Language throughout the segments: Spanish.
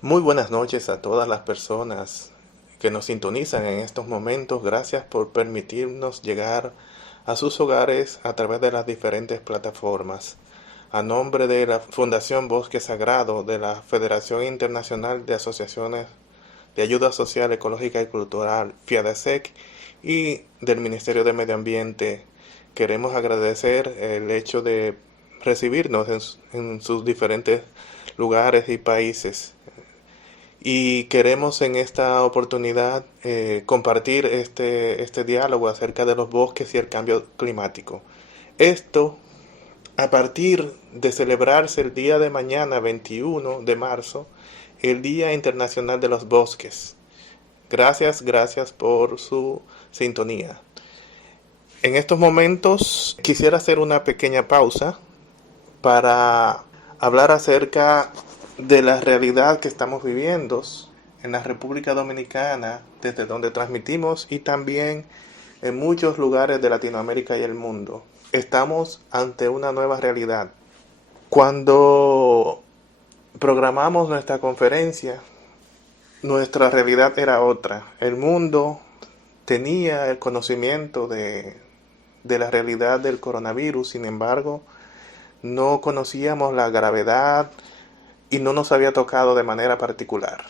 Muy buenas noches a todas las personas que nos sintonizan en estos momentos. Gracias por permitirnos llegar a sus hogares a través de las diferentes plataformas. A nombre de la Fundación Bosque Sagrado de la Federación Internacional de Asociaciones de Ayuda Social, Ecológica y Cultural, FIADASEC, y del Ministerio de Medio Ambiente, queremos agradecer el hecho de recibirnos en sus diferentes lugares y países. Y queremos en esta oportunidad compartir este diálogo acerca de los bosques y el cambio climático. Esto a partir de celebrarse el día de mañana, 21 de marzo, el Día Internacional de los Bosques. Gracias por su sintonía. En estos momentos quisiera hacer una pequeña pausa para hablar acerca de la realidad que estamos viviendo en la República Dominicana, desde donde transmitimos, y también en muchos lugares de Latinoamérica y el mundo. Estamos ante una nueva realidad. Cuando programamos nuestra conferencia, nuestra realidad era otra. El mundo tenía el conocimiento de la realidad del coronavirus, sin embargo, no conocíamos la gravedad y no nos había tocado de manera particular.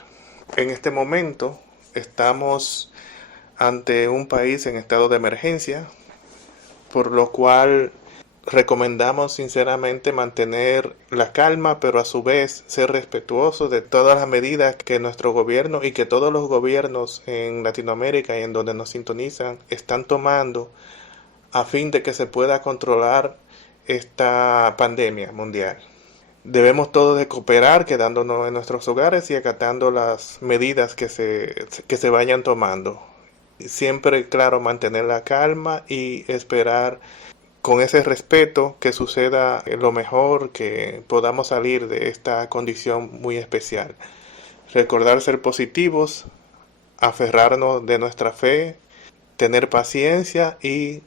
En este momento estamos ante un país en estado de emergencia, por lo cual recomendamos sinceramente mantener la calma, pero a su vez ser respetuosos de todas las medidas que nuestro gobierno y que todos los gobiernos en Latinoamérica y en donde nos sintonizan están tomando a fin de que se pueda controlar esta pandemia mundial. Debemos todos de cooperar quedándonos en nuestros hogares y acatando las medidas que se vayan tomando. Siempre, claro, mantener la calma y esperar con ese respeto que suceda lo mejor, que podamos salir de esta condición muy especial. Recordar ser positivos, aferrarnos de nuestra fe, tener paciencia y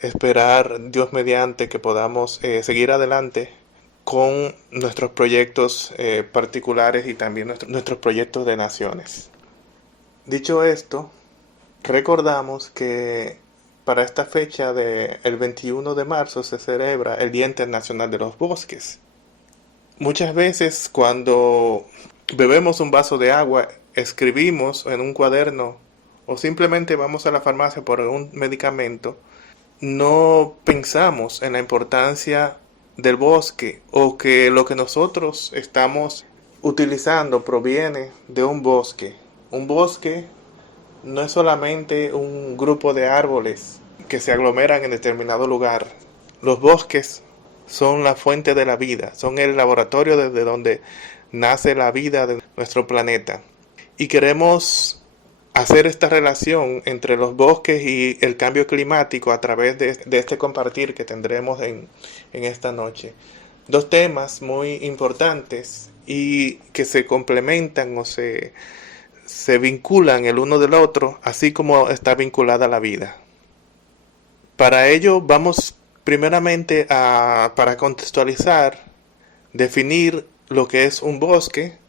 esperar Dios mediante que podamos seguir adelante con nuestros proyectos particulares y también nuestros proyectos de naciones. Dicho esto, recordamos que para esta fecha del 21 de marzo se celebra el Día Internacional de los Bosques. Muchas veces cuando bebemos un vaso de agua, escribimos en un cuaderno o simplemente vamos a la farmacia por un medicamento, no pensamos en la importancia del bosque o que lo que nosotros estamos utilizando proviene de un bosque. Un bosque no es solamente un grupo de árboles que se aglomeran en determinado lugar. Los bosques son la fuente de la vida, son el laboratorio desde donde nace la vida de nuestro planeta. Y queremos hacer esta relación entre los bosques y el cambio climático a través de este compartir que tendremos en esta noche. Dos temas muy importantes y que se complementan o se vinculan el uno del otro, así como está vinculada la vida. Para ello vamos primeramente para contextualizar, definir lo que es un bosque.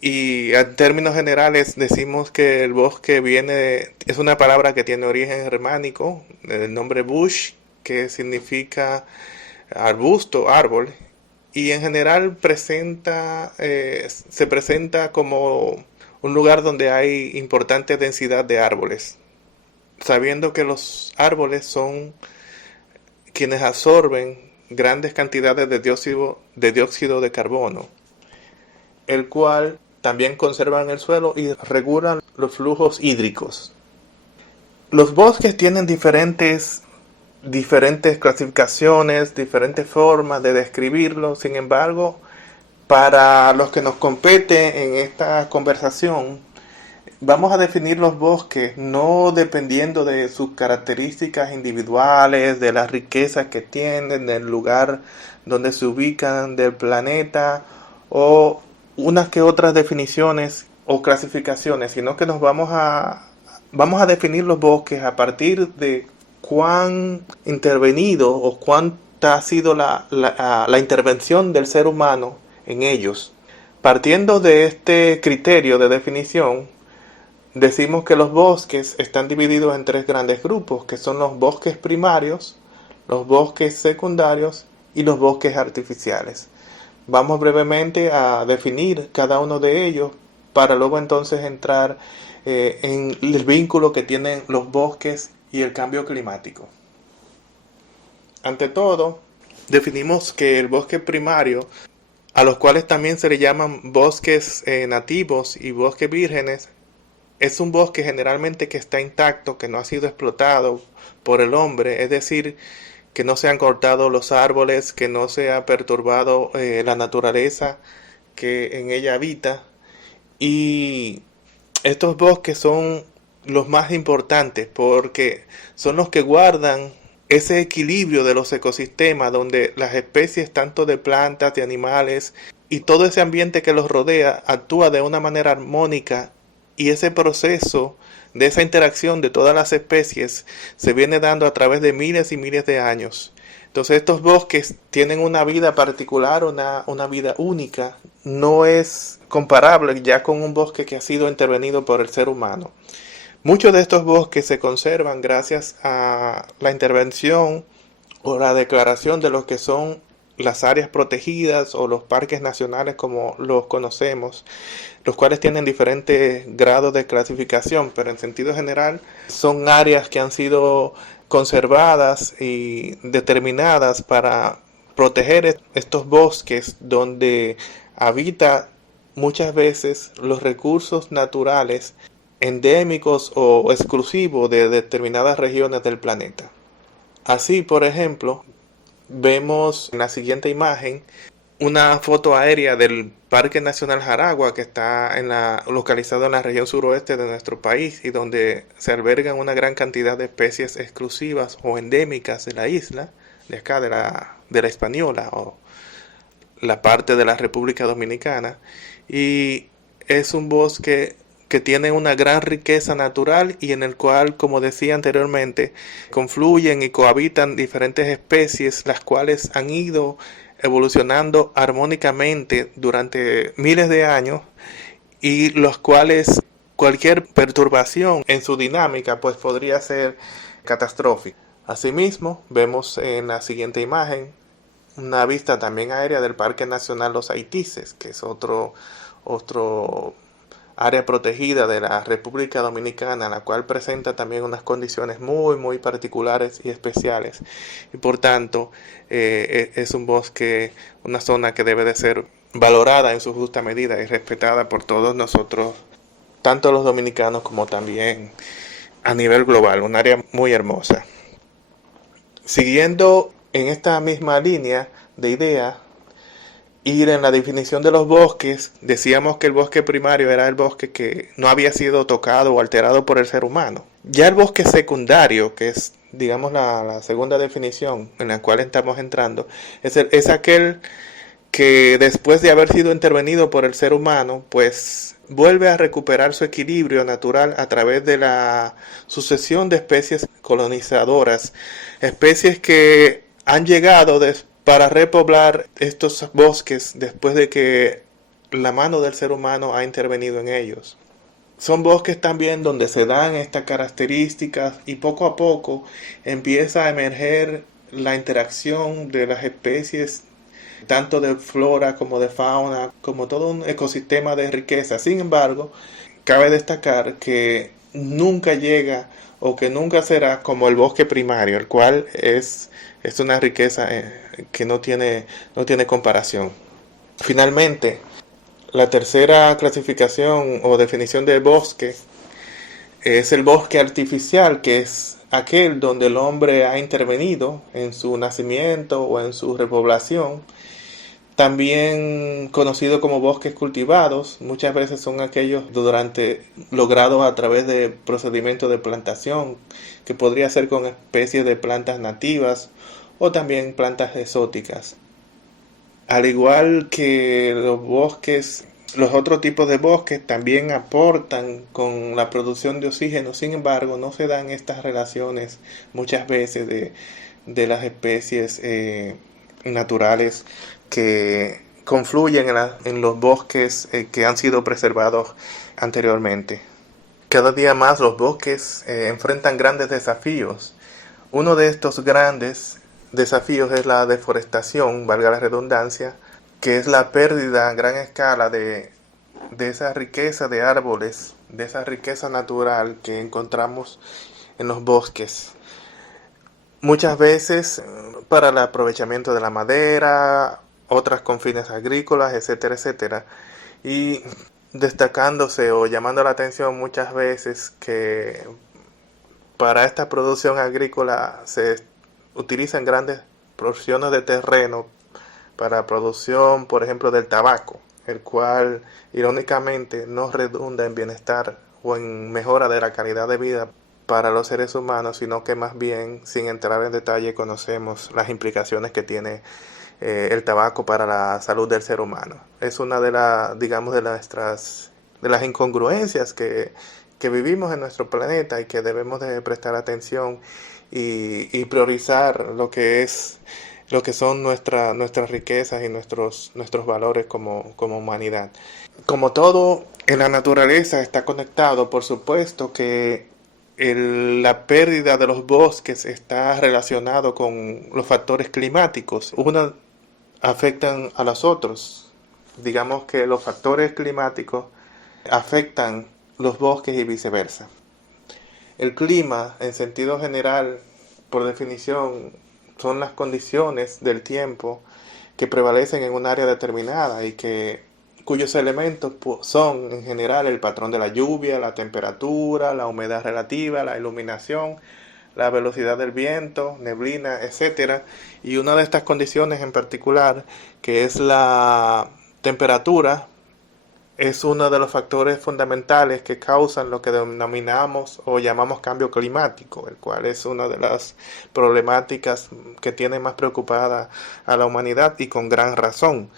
Y en términos generales decimos que el bosque es una palabra que tiene origen germánico, del nombre bush, que significa arbusto, árbol, y en general se presenta como un lugar donde hay importante densidad de árboles, sabiendo que los árboles son quienes absorben grandes cantidades de dióxido de carbono, el cual también conservan el suelo y regulan los flujos hídricos. Los bosques tienen diferentes clasificaciones, diferentes formas de describirlo. Sin embargo, para los que nos compete en esta conversación, vamos a definir los bosques no dependiendo de sus características individuales, de las riquezas que tienen, del lugar donde se ubican, del planeta o unas que otras definiciones o clasificaciones, sino que vamos a definir los bosques a partir de cuán intervenido o cuánta ha sido la intervención del ser humano en ellos. Partiendo de este criterio de definición, decimos que los bosques están divididos en tres grandes grupos, que son los bosques primarios, los bosques secundarios y los bosques artificiales. Vamos brevemente a definir cada uno de ellos para luego entonces entrar en el vínculo que tienen los bosques y el cambio climático. Ante todo, definimos que el bosque primario, a los cuales también se le llaman bosques nativos y bosques vírgenes, es un bosque generalmente que está intacto, que no ha sido explotado por el hombre, es decir, que no se han cortado los árboles, que no se ha perturbado la naturaleza que en ella habita. Y estos bosques son los más importantes porque son los que guardan ese equilibrio de los ecosistemas donde las especies tanto de plantas, de animales y todo ese ambiente que los rodea actúa de una manera armónica, y ese proceso de esa interacción de todas las especies se viene dando a través de miles y miles de años. Entonces estos bosques tienen una vida particular, una vida única, no es comparable ya con un bosque que ha sido intervenido por el ser humano. Muchos de estos bosques se conservan gracias a la intervención o la declaración de lo que son las áreas protegidas o los parques nacionales como los conocemos, los cuales tienen diferentes grados de clasificación, pero en sentido general son áreas que han sido conservadas y determinadas para proteger estos bosques donde habita muchas veces los recursos naturales endémicos o exclusivos de determinadas regiones del planeta. Así, por ejemplo, vemos en la siguiente imagen una foto aérea del Parque Nacional Jaragua, que está localizado en la región suroeste de nuestro país y donde se albergan una gran cantidad de especies exclusivas o endémicas de la isla, de acá de la Hispaniola o la parte de la República Dominicana. Y es un bosque que tiene una gran riqueza natural y en el cual, como decía anteriormente, confluyen y cohabitan diferentes especies, las cuales han ido evolucionando armónicamente durante miles de años y los cuales cualquier perturbación en su dinámica pues podría ser catastrófica. Asimismo, vemos en la siguiente imagen una vista también aérea del Parque Nacional Los Haitises, que es otro área protegida de la República Dominicana, la cual presenta también unas condiciones muy particulares y especiales, y por tanto es un bosque, una zona que debe de ser valorada en su justa medida y respetada por todos nosotros, tanto los dominicanos como también a nivel global, un área muy hermosa. Siguiendo en esta misma línea de idea, ir en la definición de los bosques, decíamos que el bosque primario era el bosque que no había sido tocado o alterado por el ser humano. Ya el bosque secundario, que es, digamos, la segunda definición en la cual estamos entrando, es aquel que después de haber sido intervenido por el ser humano, pues vuelve a recuperar su equilibrio natural a través de la sucesión de especies colonizadoras, especies que han llegado para repoblar estos bosques después de que la mano del ser humano ha intervenido en ellos. Son bosques también donde se dan estas características y poco a poco empieza a emerger la interacción de las especies, tanto de flora como de fauna, como todo un ecosistema de riqueza. Sin embargo, cabe destacar que nunca llega o que nunca será como el bosque primario, el cual es una riqueza que no tiene comparación. Finalmente, la tercera clasificación o definición de bosque es el bosque artificial, que es aquel donde el hombre ha intervenido en su nacimiento o en su repoblación. También conocido como bosques cultivados, muchas veces son aquellos logrados a través de procedimientos de plantación, que podría ser con especies de plantas nativas o también plantas exóticas. Al igual que los otros tipos de bosques también aportan con la producción de oxígeno, sin embargo, no se dan estas relaciones muchas veces de las especies naturales que confluyen en los bosques que han sido preservados anteriormente. Cada día más los bosques enfrentan grandes desafíos. Uno de estos grandes desafíos es la deforestación, valga la redundancia, que es la pérdida a gran escala de esa riqueza de árboles, de esa riqueza natural que encontramos en los bosques. Muchas veces para el aprovechamiento de la madera, otras con fines agrícolas, etcétera, etcétera. Y destacándose o llamando la atención muchas veces que para esta producción agrícola se utilizan grandes porciones de terreno para producción, por ejemplo, del tabaco, el cual irónicamente no redunda en bienestar o en mejora de la calidad de vida para los seres humanos, sino que más bien, sin entrar en detalle, conocemos las implicaciones que tiene el tabaco para la salud del ser humano. Es una de las, digamos, de las incongruencias que vivimos en nuestro planeta y que debemos de prestar atención y priorizar lo que son nuestras riquezas y nuestros valores como humanidad. Como todo en la naturaleza está conectado, por supuesto que la pérdida de los bosques está relacionado con los factores climáticos. Unos afectan a los otros. Digamos que los factores climáticos afectan los bosques y viceversa. El clima, en sentido general, por definición, son las condiciones del tiempo que prevalecen en un área determinada y cuyos elementos son en general el patrón de la lluvia, la temperatura, la humedad relativa, la iluminación, la velocidad del viento, neblina, etcétera. Y una de estas condiciones en particular, que es la temperatura, es uno de los factores fundamentales que causan lo que denominamos o llamamos cambio climático, el cual es una de las problemáticas que tiene más preocupada a la humanidad y con gran razón.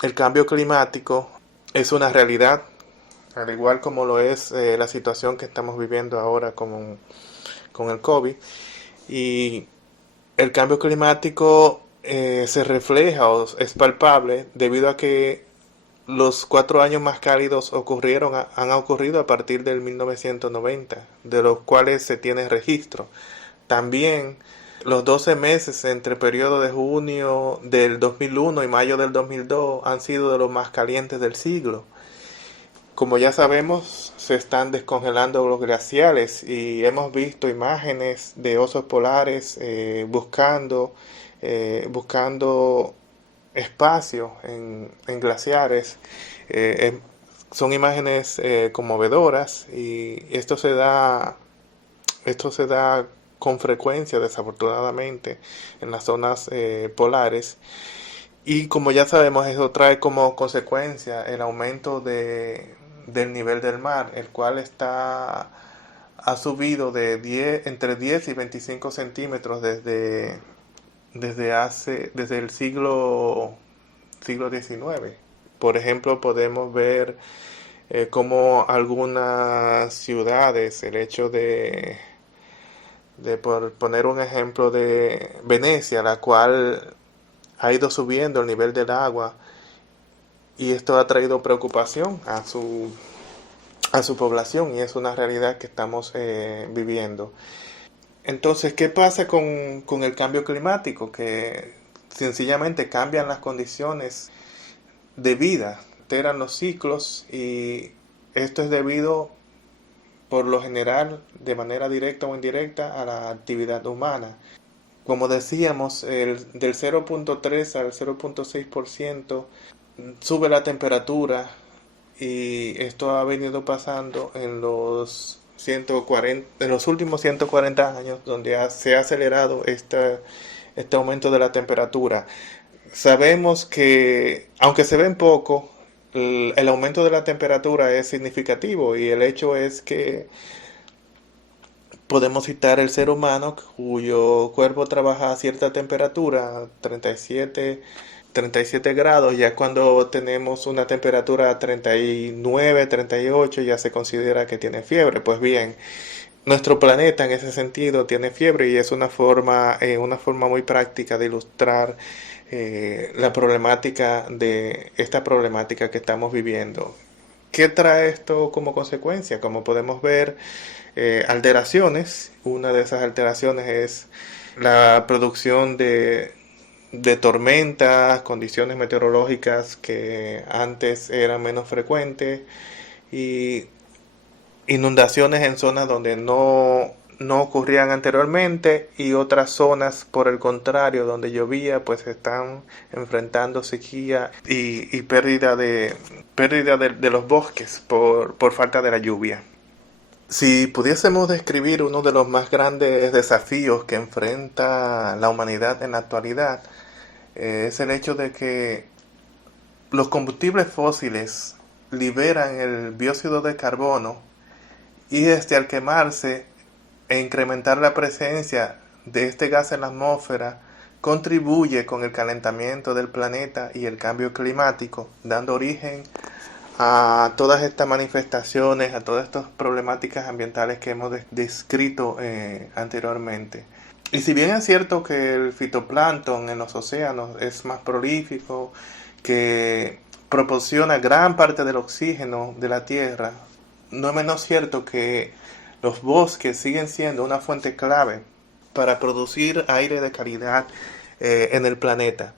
El cambio climático es una realidad, al igual como lo es la situación que estamos viviendo ahora con el COVID. Y el cambio climático se refleja o es palpable debido a que los 4 años más cálidos han ocurrido a partir del 1990, de los cuales se tiene registro. También los 12 meses entre periodo de junio del 2001 y mayo del 2002 han sido de los más calientes del siglo. Como ya sabemos, se están descongelando los glaciares y hemos visto imágenes de osos polares buscando espacio en glaciares. Son imágenes conmovedoras y esto se da con frecuencia, desafortunadamente, en las zonas polares. Y como ya sabemos, eso trae como consecuencia el aumento del nivel del mar, el cual ha subido entre 10 y 25 centímetros desde el siglo XIX. Por ejemplo, podemos ver cómo algunas ciudades, el hecho por poner un ejemplo de Venecia, la cual ha ido subiendo el nivel del agua, y esto ha traído preocupación a su población, y es una realidad que estamos viviendo. Entonces, ¿qué pasa con el cambio climático? Que sencillamente cambian las condiciones de vida, alteran los ciclos, y esto es debido, por lo general, de manera directa o indirecta, a la actividad humana. Como decíamos, del 0.3 al 0.6% sube la temperatura, y esto ha venido pasando en los últimos 140 años, donde se ha acelerado este aumento de la temperatura. Sabemos que, aunque se ven poco, el aumento de la temperatura es significativo, y el hecho es que podemos citar el ser humano, cuyo cuerpo trabaja a cierta temperatura, 37 grados. Ya cuando tenemos una temperatura a 39, 38, ya se considera que tiene fiebre. Pues bien, nuestro planeta en ese sentido tiene fiebre, y es una forma muy práctica de ilustrar la problemática de esta problemática que estamos viviendo. ¿Qué trae esto como consecuencia? Como podemos ver, alteraciones. Una de esas alteraciones es la producción de tormentas, condiciones meteorológicas que antes eran menos frecuentes y inundaciones en zonas donde no ocurrían anteriormente y otras zonas, por el contrario, donde llovía, pues están enfrentando sequía y pérdida de los bosques por falta de la lluvia. Si pudiésemos describir uno de los más grandes desafíos que enfrenta la humanidad en la actualidad, es el hecho de que los combustibles fósiles liberan el dióxido de carbono y al quemarse e incrementar la presencia de este gas en la atmósfera contribuye con el calentamiento del planeta y el cambio climático, dando origen a todas estas manifestaciones, a todas estas problemáticas ambientales que hemos descrito anteriormente. Y si bien es cierto que el fitoplancton en los océanos es más prolífico, que proporciona gran parte del oxígeno de la Tierra, no es menos cierto que los bosques siguen siendo una fuente clave para producir aire de calidad en el planeta.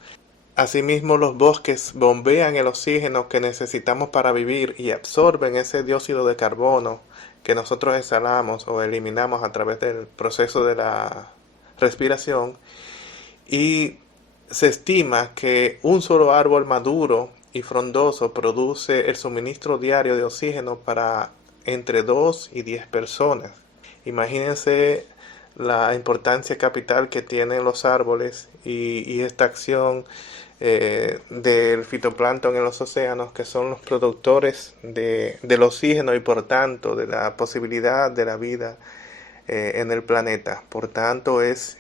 Asimismo, los bosques bombean el oxígeno que necesitamos para vivir y absorben ese dióxido de carbono que nosotros exhalamos o eliminamos a través del proceso de la respiración. Y se estima que un solo árbol maduro y frondoso produce el suministro diario de oxígeno para entre 2 y 10 personas. Imagínense la importancia capital que tienen los árboles y esta acción del fitoplancton en los océanos, que son los productores del oxígeno y por tanto de la posibilidad de la vida en el planeta. Por tanto, es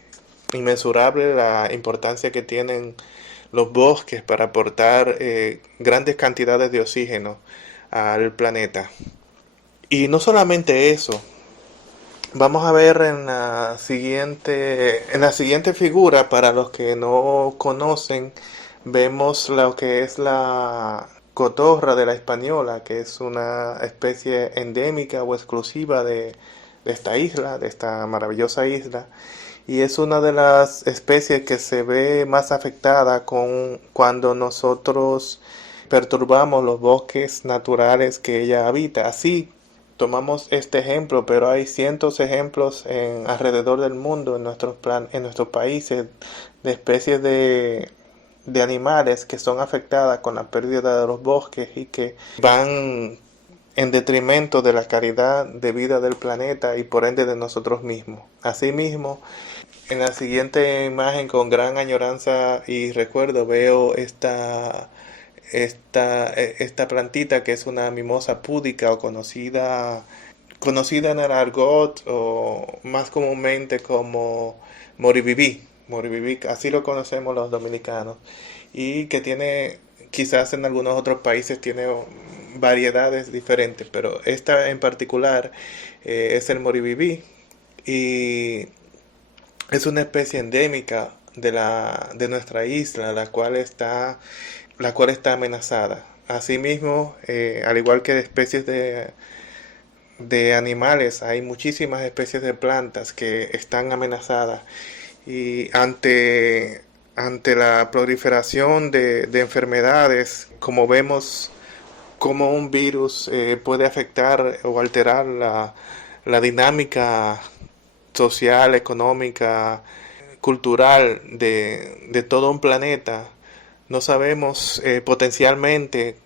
inmensurable la importancia que tienen los bosques para aportar grandes cantidades de oxígeno al planeta. Y no solamente eso, vamos a ver en la siguiente figura, para los que no conocen, vemos lo que es la cotorra de la española, que es una especie endémica o exclusiva de esta isla, de esta maravillosa isla, y es una de las especies que se ve más afectada cuando nosotros perturbamos los bosques naturales que ella habita. Así tomamos este ejemplo, pero hay cientos de ejemplos alrededor del mundo, en nuestros países, de especies de animales que son afectadas con la pérdida de los bosques y que van en detrimento de la calidad de vida del planeta y por ende de nosotros mismos. Asimismo, en la siguiente imagen, con gran añoranza y recuerdo, veo esta plantita que es una mimosa púdica o conocida en el argot o más comúnmente como moribibí. Moribibí, así lo conocemos los dominicanos, y que tiene, quizás en algunos otros países tiene variedades diferentes, pero esta en particular es el moribibí y es una especie endémica de nuestra isla, la cual está amenazada. Asimismo, al igual que de especies de animales, hay muchísimas especies de plantas que están amenazadas y ante la proliferación de enfermedades, como vemos cómo un virus puede afectar o alterar la dinámica social, económica, cultural de todo un planeta, no sabemos potencialmente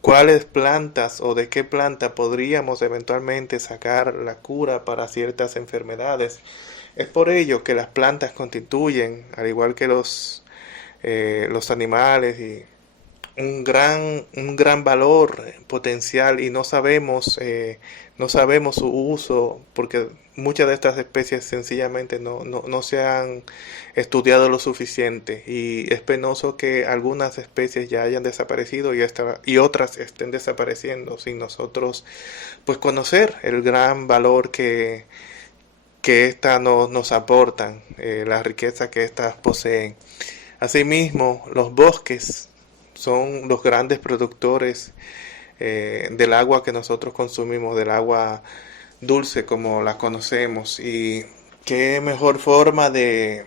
cuáles plantas o de qué planta podríamos eventualmente sacar la cura para ciertas enfermedades. Es por ello que las plantas constituyen, al igual que los animales, y un gran valor potencial, y no sabemos su uso porque muchas de estas especies sencillamente no se han estudiado lo suficiente, y es penoso que algunas especies ya hayan desaparecido y otras estén desapareciendo sin nosotros pues conocer el gran valor que éstas nos aportan, la riqueza que éstas poseen. Asimismo, los bosques son los grandes productores del agua que nosotros consumimos, del agua dulce como la conocemos. Y qué mejor forma de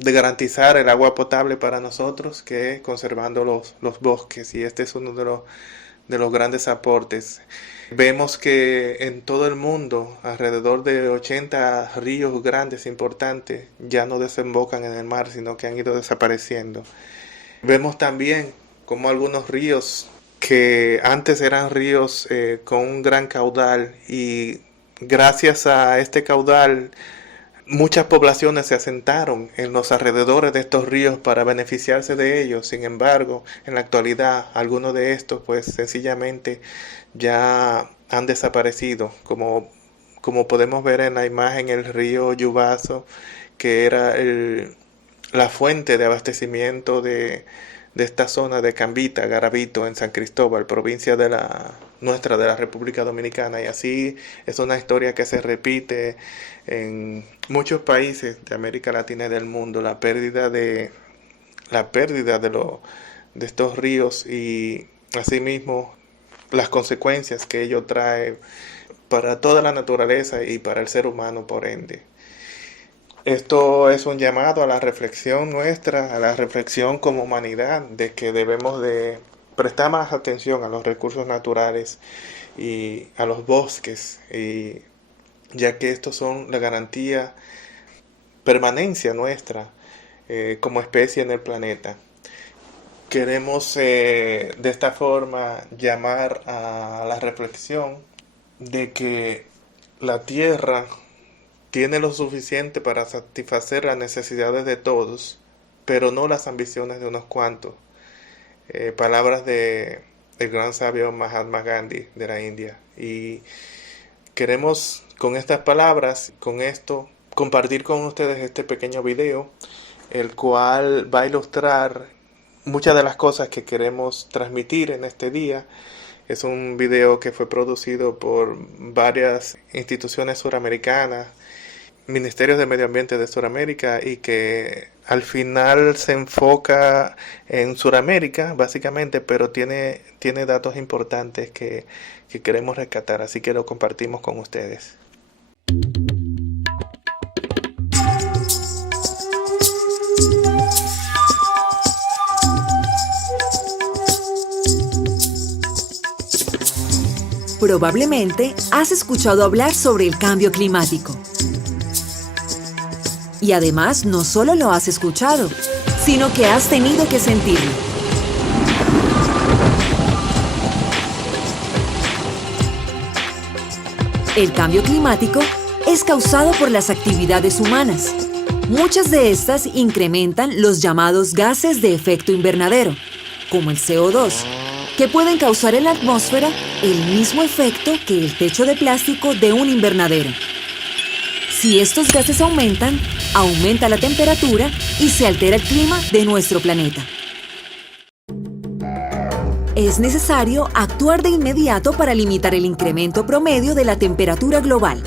garantizar el agua potable para nosotros que conservando los bosques. Y este es uno de los grandes aportes. Vemos que en todo el mundo alrededor de 80 ríos grandes importantes ya no desembocan en el mar, sino que han ido desapareciendo. Vemos también como algunos ríos que antes eran ríos con un gran caudal, y gracias a este caudal muchas poblaciones se asentaron en los alrededores de estos ríos para beneficiarse de ellos. Sin embargo, en la actualidad, algunos de estos pues sencillamente ya han desaparecido, como podemos ver en la imagen, el río Yubaso, que era la fuente de abastecimiento de esta zona de Cambita, Garavito, en San Cristóbal, provincia de la República Dominicana. Y así es una historia que se repite en muchos países de América Latina y del mundo, la pérdida de estos ríos, y asimismo las consecuencias que ello trae para toda la naturaleza y para el ser humano por ende. Esto es un llamado a la reflexión nuestra, a la reflexión como humanidad, de que debemos de prestar más atención a los recursos naturales y a los bosques, ya que estos son la garantía, permanencia nuestra como especie en el planeta. Queremos de esta forma llamar a la reflexión de que la Tierra tiene lo suficiente para satisfacer las necesidades de todos, pero no las ambiciones de unos cuantos. Palabras del gran sabio Mahatma Gandhi de la India. Y queremos con estas palabras, con esto, compartir con ustedes este pequeño video, el cual va a ilustrar muchas de las cosas que queremos transmitir en este día. Es un video que fue producido por varias instituciones suramericanas, ministerios de medio ambiente de Suramérica, y que al final se enfoca en Suramérica básicamente, pero tiene datos importantes que queremos rescatar, así que lo compartimos con ustedes. Probablemente has escuchado hablar sobre el cambio climático. Y además no solo lo has escuchado, sino que has tenido que sentirlo. El cambio climático es causado por las actividades humanas. Muchas de estas incrementan los llamados gases de efecto invernadero, como el CO2, que pueden causar en la atmósfera el mismo efecto que el techo de plástico de un invernadero. Si estos gases aumentan, aumenta la temperatura y se altera el clima de nuestro planeta. Es necesario actuar de inmediato para limitar el incremento promedio de la temperatura global,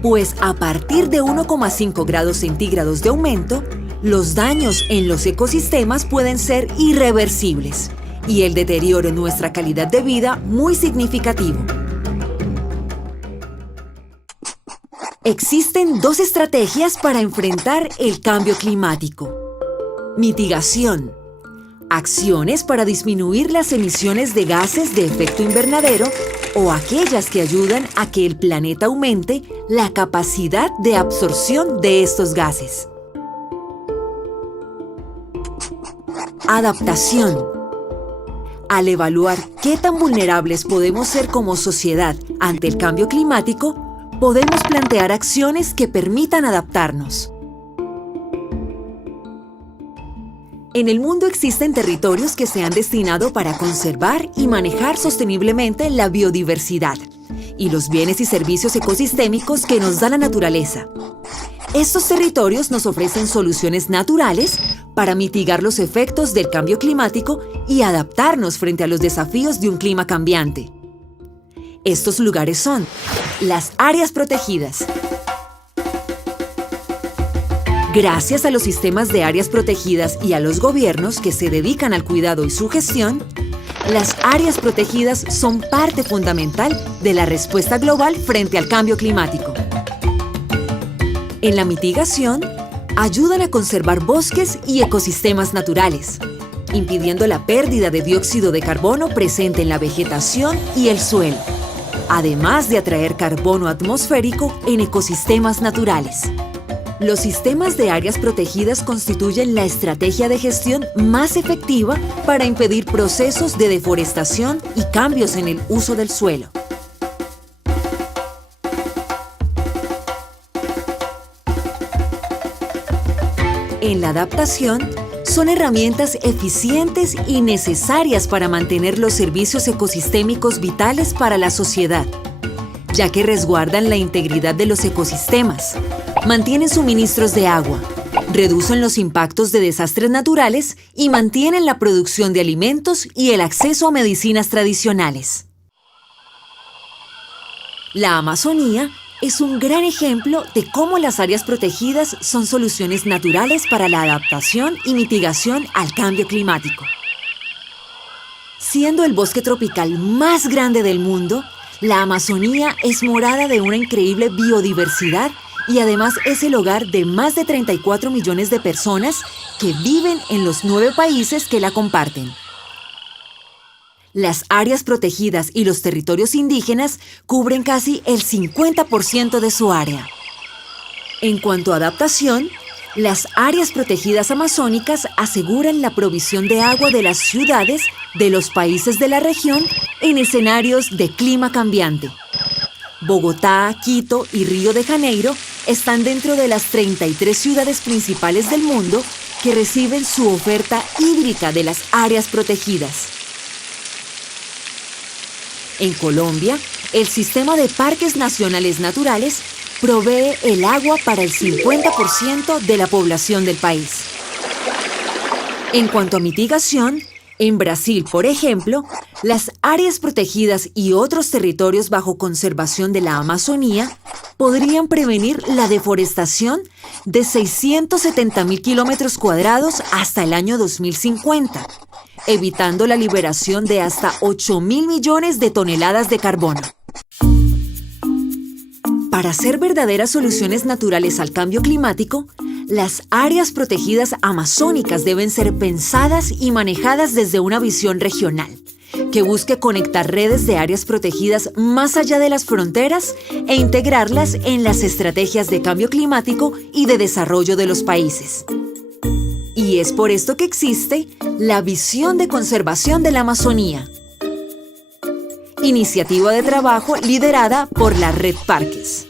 pues a partir de 1,5 grados centígrados de aumento, los daños en los ecosistemas pueden ser irreversibles y el deterioro en nuestra calidad de vida muy significativo. Existen dos estrategias para enfrentar el cambio climático. Mitigación. Acciones para disminuir las emisiones de gases de efecto invernadero o aquellas que ayudan a que el planeta aumente la capacidad de absorción de estos gases. Adaptación. Al evaluar qué tan vulnerables podemos ser como sociedad ante el cambio climático, podemos plantear acciones que permitan adaptarnos. En el mundo existen territorios que se han destinado para conservar y manejar sosteniblemente la biodiversidad y los bienes y servicios ecosistémicos que nos da la naturaleza. Estos territorios nos ofrecen soluciones naturales para mitigar los efectos del cambio climático y adaptarnos frente a los desafíos de un clima cambiante. Estos lugares son las áreas protegidas. Gracias a los sistemas de áreas protegidas y a los gobiernos que se dedican al cuidado y su gestión, las áreas protegidas son parte fundamental de la respuesta global frente al cambio climático. En la mitigación, ayudan a conservar bosques y ecosistemas naturales, impidiendo la pérdida de dióxido de carbono presente en la vegetación y el suelo, además de atraer carbono atmosférico en ecosistemas naturales. Los sistemas de áreas protegidas constituyen la estrategia de gestión más efectiva para impedir procesos de deforestación y cambios en el uso del suelo. En la adaptación, son herramientas eficientes y necesarias para mantener los servicios ecosistémicos vitales para la sociedad, ya que resguardan la integridad de los ecosistemas, mantienen suministros de agua, reducen los impactos de desastres naturales y mantienen la producción de alimentos y el acceso a medicinas tradicionales. La Amazonía es un gran ejemplo de cómo las áreas protegidas son soluciones naturales para la adaptación y mitigación al cambio climático. Siendo el bosque tropical más grande del mundo, la Amazonía es morada de una increíble biodiversidad y además es el hogar de más de 34 millones de personas que viven en los 9 países que la comparten. Las áreas protegidas y los territorios indígenas cubren casi el 50% de su área. En cuanto a adaptación, las áreas protegidas amazónicas aseguran la provisión de agua de las ciudades de los países de la región en escenarios de clima cambiante. Bogotá, Quito y Río de Janeiro están dentro de las 33 ciudades principales del mundo que reciben su oferta hídrica de las áreas protegidas. En Colombia, el sistema de parques nacionales naturales provee el agua para el 50% de la población del país. En cuanto a mitigación, en Brasil, por ejemplo, las áreas protegidas y otros territorios bajo conservación de la Amazonía podrían prevenir la deforestación de 670.000 kilómetros cuadrados hasta el año 2050, evitando la liberación de hasta 8.000 millones de toneladas de carbono. Para ser verdaderas soluciones naturales al cambio climático, las áreas protegidas amazónicas deben ser pensadas y manejadas desde una visión regional, que busque conectar redes de áreas protegidas más allá de las fronteras e integrarlas en las estrategias de cambio climático y de desarrollo de los países. Y es por esto que existe la Visión de Conservación de la Amazonía, iniciativa de trabajo liderada por la Red Parques.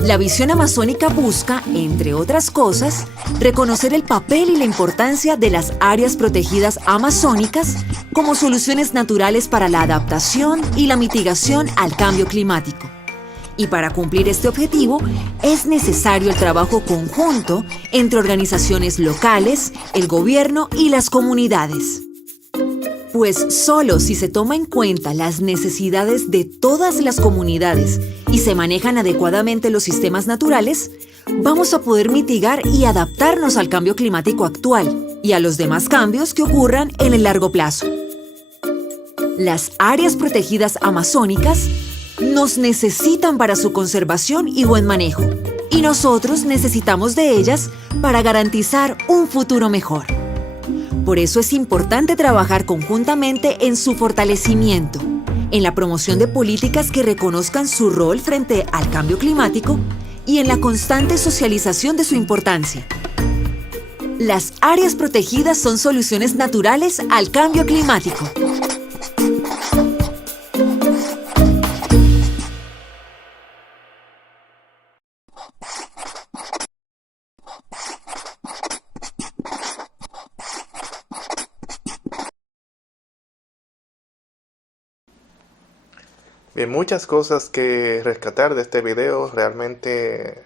La visión amazónica busca, entre otras cosas, reconocer el papel y la importancia de las áreas protegidas amazónicas como soluciones naturales para la adaptación y la mitigación al cambio climático. Y para cumplir este objetivo, es necesario el trabajo conjunto entre organizaciones locales, el gobierno y las comunidades. Pues solo si se toma en cuenta las necesidades de todas las comunidades y se manejan adecuadamente los sistemas naturales, vamos a poder mitigar y adaptarnos al cambio climático actual y a los demás cambios que ocurran en el largo plazo. Las áreas protegidas amazónicas nos necesitan para su conservación y buen manejo, y nosotros necesitamos de ellas para garantizar un futuro mejor. Por eso es importante trabajar conjuntamente en su fortalecimiento, en la promoción de políticas que reconozcan su rol frente al cambio climático y en la constante socialización de su importancia. Las áreas protegidas son soluciones naturales al cambio climático. Bien, muchas cosas que rescatar de este video, realmente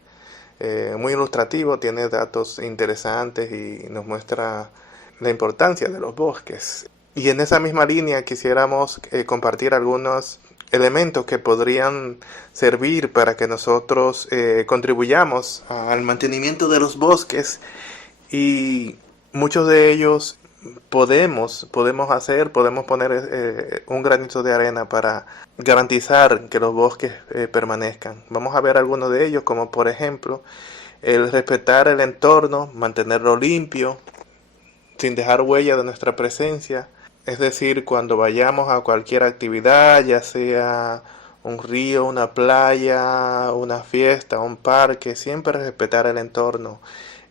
muy ilustrativo, tiene datos interesantes y nos muestra la importancia de los bosques. Y en esa misma línea quisiéramos compartir algunos elementos que podrían servir para que nosotros contribuyamos al mantenimiento de los bosques, y muchos de ellos podemos poner un granito de arena para garantizar que los bosques permanezcan. Vamos a ver algunos de ellos, como por ejemplo el respetar el entorno, mantenerlo limpio, sin dejar huella de nuestra presencia. Es decir, cuando vayamos a cualquier actividad, ya sea un río, una playa, una fiesta, un parque, siempre respetar el entorno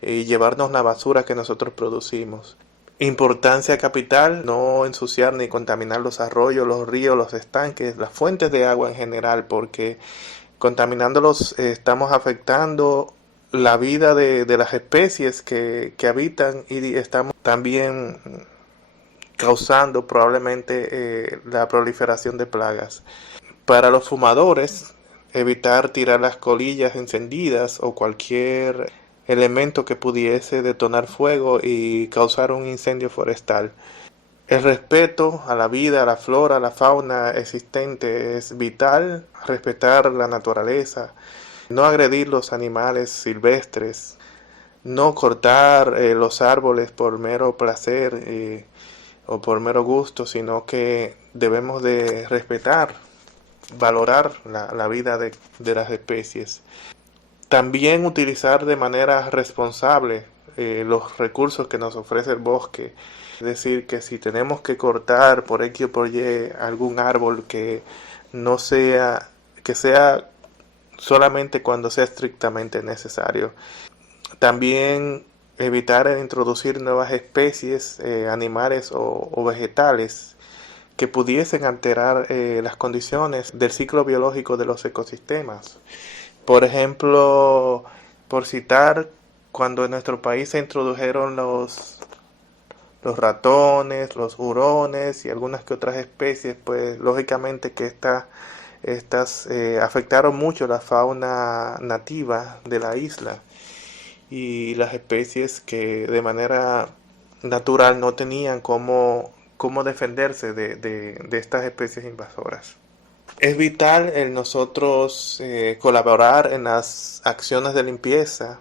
y llevarnos la basura que nosotros producimos. Importancia capital, no ensuciar ni contaminar los arroyos, los ríos, los estanques, las fuentes de agua en general, porque contaminándolos estamos afectando la vida de las especies que habitan, y estamos también causando probablemente la proliferación de plagas. Para los fumadores, evitar tirar las colillas encendidas o cualquier elemento que pudiese detonar fuego y causar un incendio forestal. El respeto a la vida, a la flora, a la fauna existente es vital. Respetar la naturaleza, no agredir los animales silvestres, no cortar los árboles por mero placer o por mero gusto, sino que debemos de respetar, valorar la vida de las especies. También utilizar de manera responsable los recursos que nos ofrece el bosque. Es decir, que si tenemos que cortar por X o por Y algún árbol, que sea solamente cuando sea estrictamente necesario. También evitar introducir nuevas especies animales o vegetales que pudiesen alterar las condiciones del ciclo biológico de los ecosistemas. Por ejemplo, por citar, cuando en nuestro país se introdujeron los ratones, los hurones y algunas que otras especies, pues lógicamente que estas afectaron mucho la fauna nativa de la isla, y las especies que de manera natural no tenían cómo defenderse de estas especies invasoras. Es vital el nosotros colaborar en las acciones de limpieza,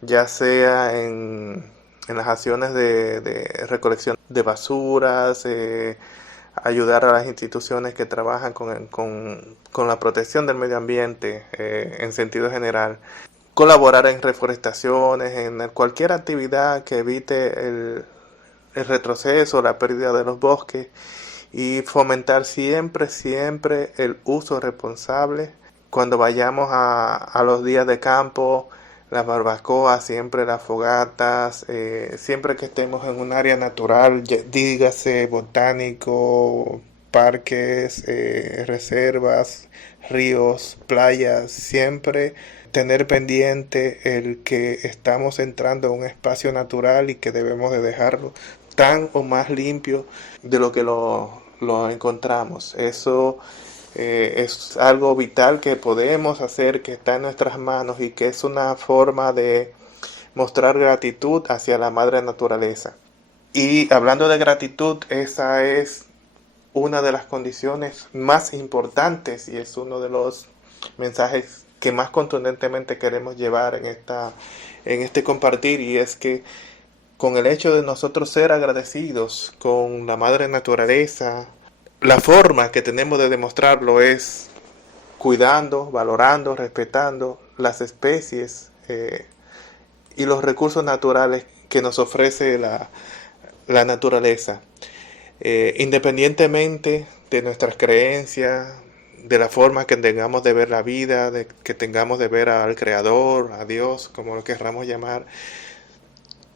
ya sea en las acciones de recolección de basuras, ayudar a las instituciones que trabajan con la protección del medio ambiente en sentido general, colaborar en reforestaciones, en cualquier actividad que evite el retroceso, la pérdida de los bosques, y fomentar siempre el uso responsable. Cuando vayamos a los días de campo, las barbacoas, siempre las fogatas, siempre que estemos en un área natural, dígase botánico, parques, reservas, ríos, playas, siempre tener pendiente el que estamos entrando a un espacio natural y que debemos de dejarlo tan o más limpio de lo que lo encontramos. Eso es algo vital que podemos hacer, que está en nuestras manos, y que es una forma de mostrar gratitud hacia la madre naturaleza. Y hablando de gratitud, esa es una de las condiciones más importantes y es uno de los mensajes que más contundentemente queremos llevar en este compartir, y es que con el hecho de nosotros ser agradecidos con la madre naturaleza, la forma que tenemos de demostrarlo es cuidando, valorando, respetando las especies y los recursos naturales que nos ofrece la naturaleza. Independientemente de nuestras creencias, de la forma que tengamos de ver la vida, que tengamos de ver al Creador, a Dios, como lo querramos llamar,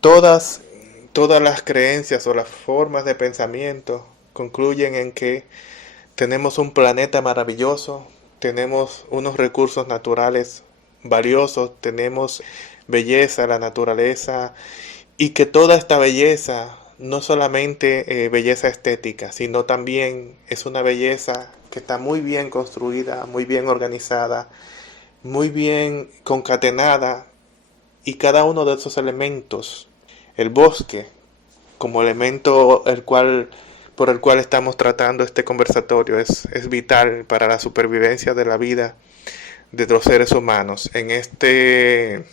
todas las creencias o las formas de pensamiento concluyen en que tenemos un planeta maravilloso, tenemos unos recursos naturales valiosos, tenemos belleza, la naturaleza, y que toda esta belleza, no solamente belleza estética, sino también es una belleza que está muy bien construida, muy bien organizada, muy bien concatenada, y cada uno de esos elementos, el bosque como elemento el cual por el cual estamos tratando este conversatorio es vital para la supervivencia de la vida de los seres humanos. En este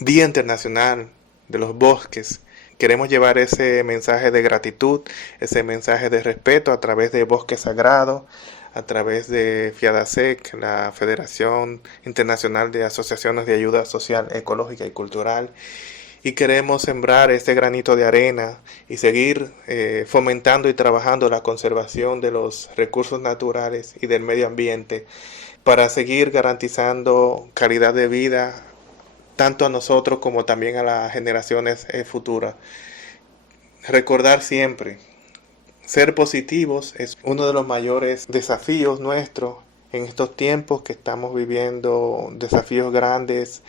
Día Internacional de los Bosques, queremos llevar ese mensaje de gratitud, ese mensaje de respeto a través de Bosque Sagrado, a través de FIADASEC, la Federación Internacional de Asociaciones de Ayuda Social, Ecológica y Cultural. Y queremos sembrar este granito de arena y seguir fomentando y trabajando la conservación de los recursos naturales y del medio ambiente para seguir garantizando calidad de vida tanto a nosotros como también a las generaciones futuras. Recordar siempre, ser positivos es uno de los mayores desafíos nuestros en estos tiempos que estamos viviendo, desafíos grandes,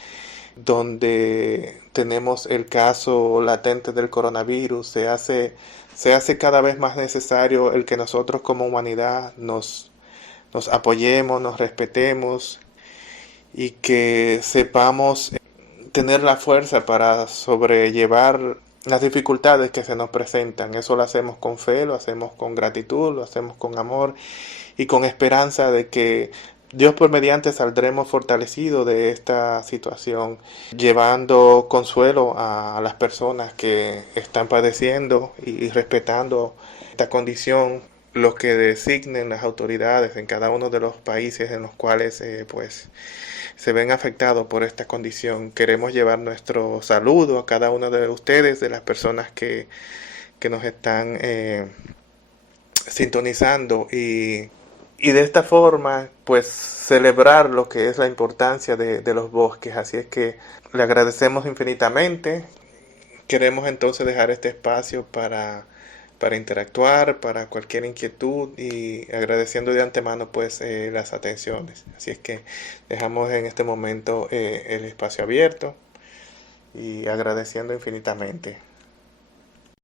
donde tenemos el caso latente del coronavirus. Se hace cada vez más necesario el que nosotros como humanidad nos apoyemos, nos respetemos y que sepamos tener la fuerza para sobrellevar las dificultades que se nos presentan. Eso lo hacemos con fe, lo hacemos con gratitud, lo hacemos con amor y con esperanza de que Dios por mediante saldremos fortalecidos de esta situación, llevando consuelo a las personas que están padeciendo y respetando esta condición, lo que designen las autoridades en cada uno de los países en los cuales se ven afectados por esta condición. Queremos llevar nuestro saludo a cada uno de ustedes, de las personas que nos están sintonizando y de esta forma pues celebrar lo que es la importancia de los bosques. Así es que le agradecemos infinitamente. Queremos entonces dejar este espacio para interactuar, para cualquier inquietud y agradeciendo de antemano pues las atenciones. Así es que dejamos en este momento el espacio abierto y agradeciendo infinitamente.